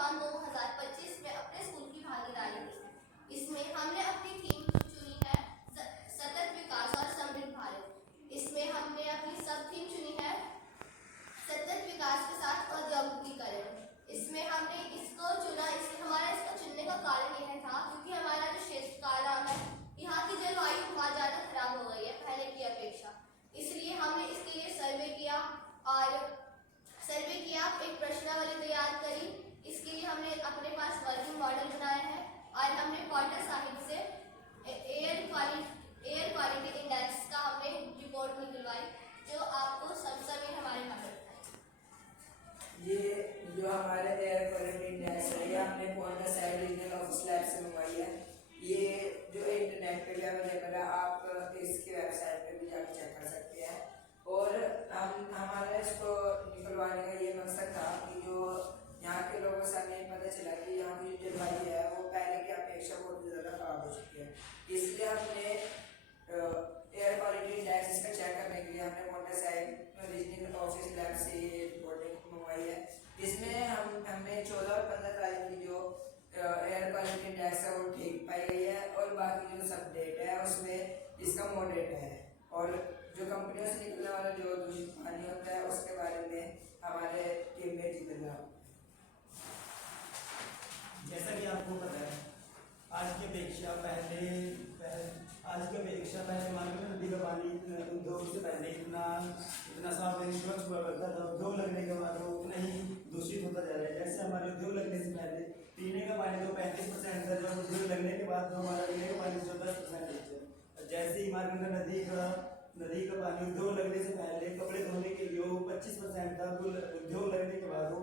तूफान 2025 में अपने स्कूल की भागीदारी दी है। इसमें हमने अपनी थीम चुनी है सतत विकास और समृद्ध भारत। इसमें हमने अपनी सब थीम चुनी है सतत विकास के साथ औद्योगिकीकरण। इसमें हमने इसको चुना, इसका चुनने का कारण यह था क्योंकि हमारा जो क्षेत्र का नाम है, यहाँ की जलवायु बहुत ज़्यादा खराब हो गई है पहले की अपेक्षा। इसलिए हमने इसके लिए सर्वे किया एक प्रश्नावली तैयार करी। इसके लिए हमने अपने पास वर्किंग मॉडल बनाया है और हमने पॉन्टा साहिब से एयर क्वालिटी इंडेक्स का हमने रिपोर्ट निकलवाई, जो आपको समय हमारे मदद है। ये जो हमारे एयर क्वालिटी इंडेक्स है, ये हमने पॉन्टा साहिब रीजनल ऑफिस लैब से मंगवाई है। ये जो इंटरनेट पे भी अवेलेबल है, आप इसकी वेबसाइट पे भी जाकर चेक कर सकते हैं। और हमारे इसको निकलवाने का ये मकसद था कि जो यहाँ के लोगों से हमें पता चला कि यहाँ की जो जलवायु है वो पहले की अपेक्षा बहुत ज़्यादा खराब हो चुकी है, इसलिए हमने एयर क्वालिटी इंडेक्स इसका चेक करने के लिए हमने पॉन्टा साहिब रीजनल ऑफिस लैब से ये रिपोर्टिंग मंगवाई है। इसमें हमने 14 और 15 तारीख की जो एयर क्वालिटी इंडेक्स है वो ठीक पाई गई है, और बाकी जो सब डेट है उसमें इसका मॉडरेट है। और जो कंपनियों से निकलने वाला जो दूषित पानी होता है उसके बारे में हमारे टीम में जितना, जैसा कि आपको पता है, आज की अपेक्षा पहले मान लो नदी का पानी उद्योग से पहले इतना साफ स्वच्छ हुआ करता था। उद्योग लगने के बाद वो उतना ही दूषित होता जा रहा है। जैसे हमारे उद्योग लगने से पहले पीने का पानी तो 35% था, जब उद्योग लगने के बाद तो हमारा पीने का पानी 10% है। जैसे ही हमारे नदी का पानी उद्योग लगने से पहले कपड़े धोने के लिए वो 25% था, उद्योग लगने के बाद वो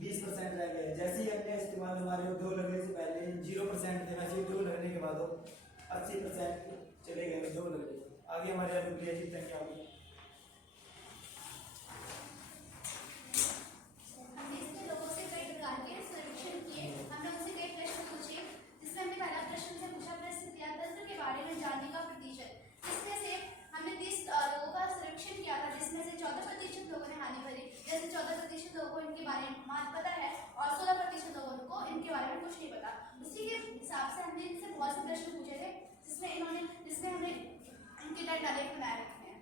20% रह गए। जैसे ही अन्य इस्तेमाल हमारे उद्योग लगने से पहले 0% थे, वैसे उद्योग लगने के बाद 80% चले गए उद्योग लगने। आगे हमारे क्या होगी? जैसे 14% लोगों को इनके बारे में पता है और 16% लोगों को इनके बारे में कुछ नहीं पता। उसी के हिसाब से हमने इनसे बहुत से प्रश्न पूछे थे, जिसमें हमने इनके डाटा बनाए रखे हैं।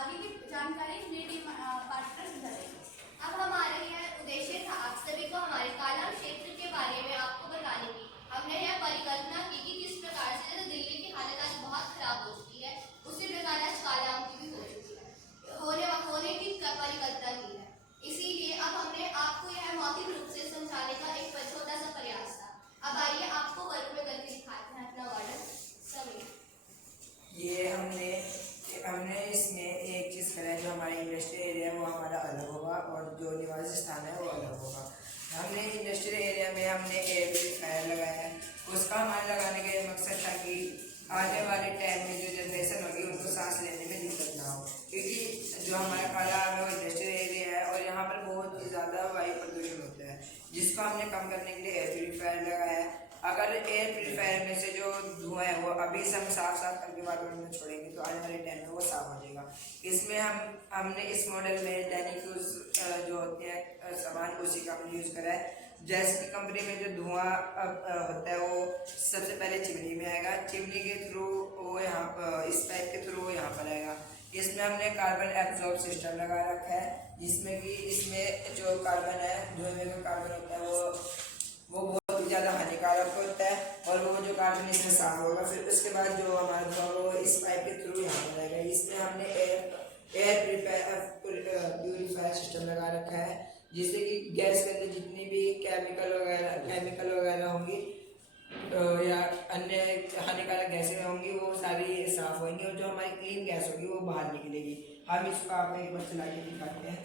आगे की जानकारी मेरी पार्टनर सुधा देंगे। अब हमारे यह उद्देश्य था आप सभी को हमारे काला क्षेत्र के बारे में आपको बताने की। हमने यह परिकल्पना की कि किस प्रकार से जैसे दिल्ली की हालत आज बहुत खराब हो चुकी है, उसी प्रकार आज कालाम की भी हो चुकी है, होने की परिकल्पना की है। इसीलिए अब हमने आपको यह मौखिक रूप से समझाने का एक छोटा सा प्रयास था। अब आइए आपको वर्क में करके दिखाते हैं अपना मॉडल। ये हमने इसमें एक चीज़ करा है, जो हमारा इंडस्ट्रियल एरिया है वो हमारा अलग होगा और जो निवासी स्थान है वो अलग होगा। हमने इंडस्ट्रियल एरिया में हमने एयर प्यूरिफायर लगाया है। उसका हमारे लगाने का ये मकसद था कि आने वाले टाइम में जो जनरेशन होगी उनको सांस लेने में दिक्कत ना हो, क्योंकि जो हमारा काला है वो इंडस्ट्रियल एरिया है और यहाँ पर बहुत ही ज़्यादा वायु प्रदूषण होता है, जिसको हमने कम करने के लिए एयर प्यूरिफायर लगाया है। अगर एयर प्यूरिफायर में से जो धुआं है वो अभी से हम साफ करके वातावरण में छोड़ेंगे तो आने वाले टाइम में वो साफ हो जाएगा। इसमें हमने इस मॉडल में दैनिक यूज जो होते हैं सामान उसी का हमने यूज़ करा है। जैसे कि कंपनी में जो धुआं होता है वो सबसे पहले चिमनी में आएगा, चिमनी के थ्रू वो यहाँ पर इस पाइप के थ्रू वो यहाँ पर आएगा। इसमें हमने कार्बन एब्जॉर्ब सिस्टम लगा रखा है, जिसमें कि इसमें जो कार्बन है, धुएं का कार्बन होता है वो बहुत ही ज़्यादा हानिकारक होता है, और वो जो कार्बन इसमें साफ होगा फिर उसके बाद जो हमारा धुआं वो इस पाइप के थ्रू यहाँ पर आएगा। इसमें हमने एयर प्यूरिफायर सिस्टम लगा रखा है, जिससे कि गैस के अंदर जितनी भी केमिकल वगैरह होंगी या अन्य हानिकारक गैसें होंगी वो सारी साफ होंगी, और जो हमारी क्लीन गैस होगी वो बाहर निकलेगी। हम इसको आप एक बार चला के दिखाते हैं।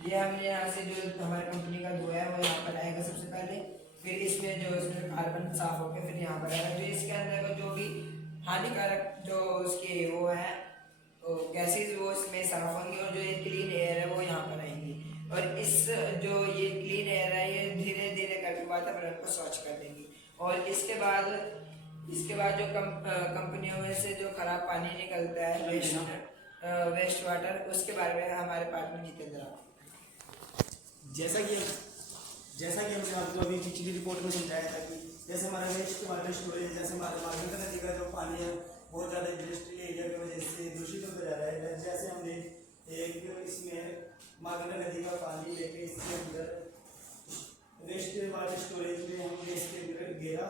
ये हमने यहाँ से जो हमारी कंपनी का धुआं है वो यहाँ पर आएगा सबसे पहले, फिर इसमें कार्बन साफ होकर फिर यहाँ पर आएगा। जो इसके अंदर का जो भी हानिकारक जो उसके वो है गैसेज वो इसमें साफ होंगी, और जो ये क्लीन एयर है वो यहाँ पर आएंगी। और इस जो ये क्लीन एयर है ये धीरे धीरे करके वातावरण को स्वच्छ कर देंगी। और इसके बाद जो कंपनियों में से जो खराब पानी निकलता है वेस्ट वाटर, उसके बारे में हमारे पार्टनर जितेंद्र। जैसा कि हमने आपको अभी पिछली रिपोर्ट में समझाया था कि जैसे हमारा वेस्ट वाटर स्टोरेज, जैसे हमारे मार्केट नदी का जो पानी है बहुत ज़्यादा इंडस्ट्रियल एरिया की वजह से दूषित होता जा रहा है। जैसे हमने एक इसमें मार्केट नदी का पानी लेके इसके अंदर वेस्ट वाटर स्टोरेज में हमने इसके अंदर घेरा।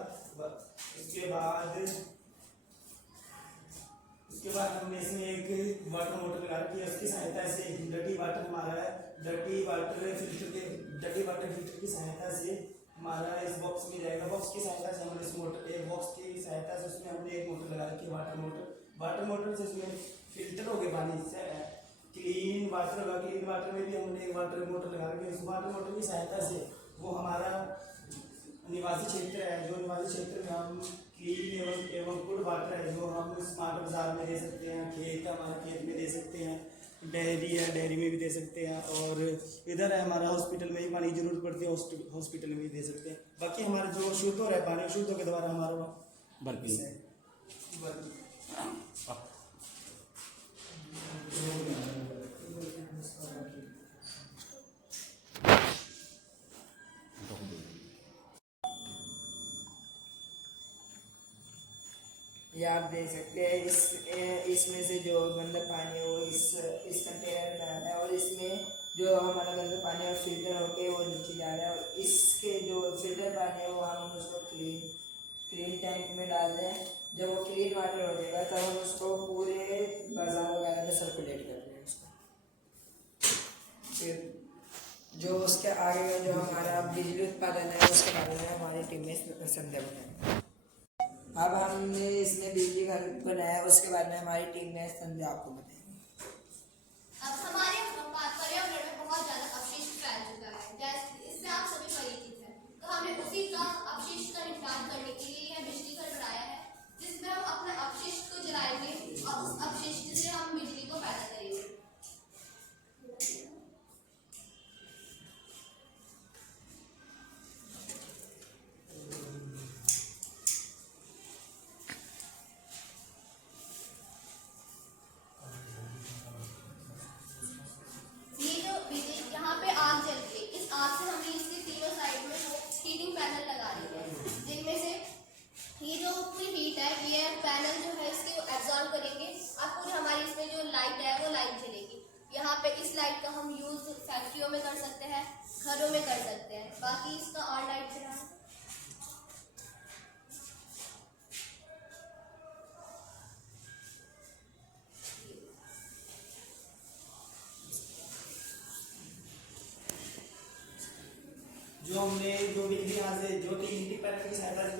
उसके बाद हमने इसमें एक वाटर मोटर लगा रखी है। उसकी सहायता से डर्टी वाटर हमारा डर्टी वाटर फिल्टर की सहायता से हमारा इस बॉक्स में जाएगा। बॉक्स की सहायता से हम इस मोटर एक बॉक्स की सहायता से उसमें हमने एक मोटर लगा रखी है, वाटर मोटर से उसमें फिल्टर हो गए पानी से क्लीन वाटर होगा। क्लीन वाटर में भी हमने एक वाटर मोटर लगा रखी है। उस वाटर मोटर की सहायता से वो हमारा निवासी क्षेत्र है, जो निवासी क्षेत्र में हम क्लीन एवं गुड वाटर है जो हम स्मार्ट बाजार में दे सकते हैं, हमारे खेत में दे सकते हैं, डेयरी है डेयरी में भी दे सकते हैं, और इधर है हमारा हॉस्पिटल में भी पानी की जरूरत पड़ती है, हॉस्पिटल में भी दे सकते हैं। बाकी हमारा जो शुद्ध हो रहा है पानी शुद्ध के द्वारा हमारा ये आप देख सकते हैं इसमें से जो गंदा पानी है वो इस कंटेनर में आता है, और इसमें जो हमारा गंदा पानी है फिल्टर होके वो नीचे जा रहा है, और इसके जो फिल्टर पानी है वो हम उसको क्लीन टैंक में डाल रहे हैं। जब वो क्लीन वाटर हो जाएगा तब हम उसको पूरे बाजार वगैरह में सर्कुलेट कर रहे हैं उसको। फिर जो उसके आगे का जो हमारा बिजली उत्पादन है उसके बारे में हमारी टीम में संदेह बताएंगे। अब हमने इसमें बिजली घर बनाया, उसके बारे में हमारी टीम में संजय आपको बताएंगे। अब हमारे पर्यावरण में बहुत ज्यादा अपशिष्ट फैल चुका है, जैसे इससे आप सभी परिचित हैं। तो हमने उसी का अपशिष्ट का निपटान करने के लिए यह बिजली घर बनाया है, जिसमें हम अपने अपशिष्ट को जलाएंगे और उस अपशिष्ट से हम बिजली को पैदा करेंगे। पैनल जो है इसके एब्जॉर्ब करेंगे और पूरी हमारी इसमें जो लाइट है वो लाइट जलेगी। यहाँ पे इस लाइट का हम यूज फैक्ट्रियों में कर सकते हैं, घरों में कर सकते हैं। बाकी इसका और लाइट चला जो हमने जो बिजली यहाँ से जो 3 पैनल की सहायता से